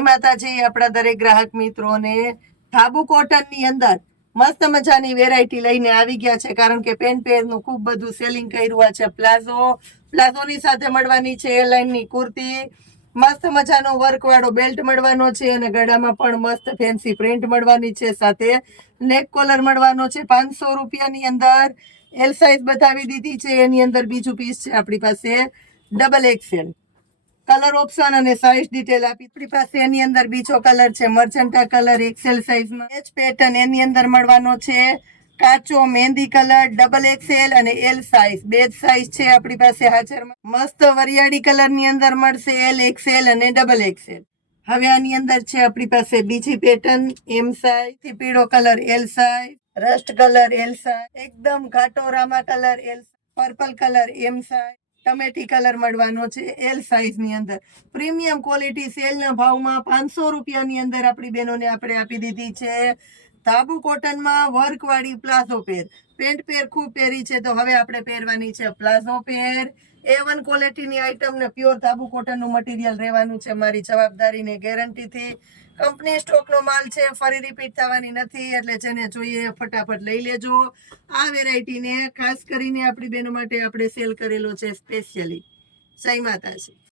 માતાજી, આપણા દરેક ગ્રાહક મિત્રોને ધાબુ કોટન ની અંદર મસ્ત મજાની વેરાયટી લઈને આવી ગયા છે, કારણ કે પેન્ટ પેરનું ખૂબ બધું સેલિંગ કર્યું છે. પ્લાઝોની સાથે મળવાની છે એ લાઈનની કુર્તી, મસ્ત મજાનો વર્ક વાળો બેલ્ટ મળવાનો છે અને ગળામાં પણ મસ્ત ફેન્સી પ્રિન્ટ મળવાની છે. સાથે નેક કોલર મળવાનો છે 500 રૂપિયાની અંદર. એલ સાઇઝ બતાવી દીધી છે. એની અંદર બીજું પીસ છે આપણી પાસે ડબલ એક્સેલ. કલર ઓપ્શન અને સાઇઝ ડિટેલ આપણી પાસે. એની અંદર બીજો કલર છે મર્ચન્ટા કલર, એક્સેલ સાઇઝમાં. એચ પેટર્ન એની અંદર મળવાનો છે. કાચો મહેંદી કલર, ડબલ એક્સેલ અને એલ સાઇઝ, બે જ સાઇઝ છે આપણી પાસે હાજરમાં. મસ્ત વરિયાળી કલર ની અંદર મળશે એલ, એક્સેલ અને ડબલ એક્સેલ. હવે આની અંદર છે આપણી પાસે બીજી પેટર્ન એમ સાઇઝ થી પીળો colour L size, rust colour L size, એકદમ ઘાટો રામા colour L, purple colour M size, ટમેટી કલર મળવાનો છે એલ સાઇઝ ની અંદર. પ્રીમિયમ ક્વોલિટી સેલના ભાવમાં 500 રૂપિયાની અંદર આપણી બહેનોને આપણે આપી દીધી છે. ધાબુ કોટનમાં વર્ક વાળી પ્લાઝો પેર, પેન્ટ પેર ખૂબ પહેરી છે, તો હવે આપણે પહેરવાની છે પ્લાઝો પેર. A1 ક્વોલિટીની આઈટમ ને પ્યોર ધાબુ કોટનનું મટીરિયલ રહેવાનું છે, મારી જવાબદારી ને ગેરંટીથી. કંપની સ્ટોકનો માલ છે, ફરી રિપીટ થવાની નથી, એટલે જેને જોઈએ ફટાફટ લઈ લેજો. આ વેરાયટીને ખાસ કરીને આપણી બહેનો માટે આપણે સેલ કરેલો છે સ્પેશિયલી. જય માતાજી.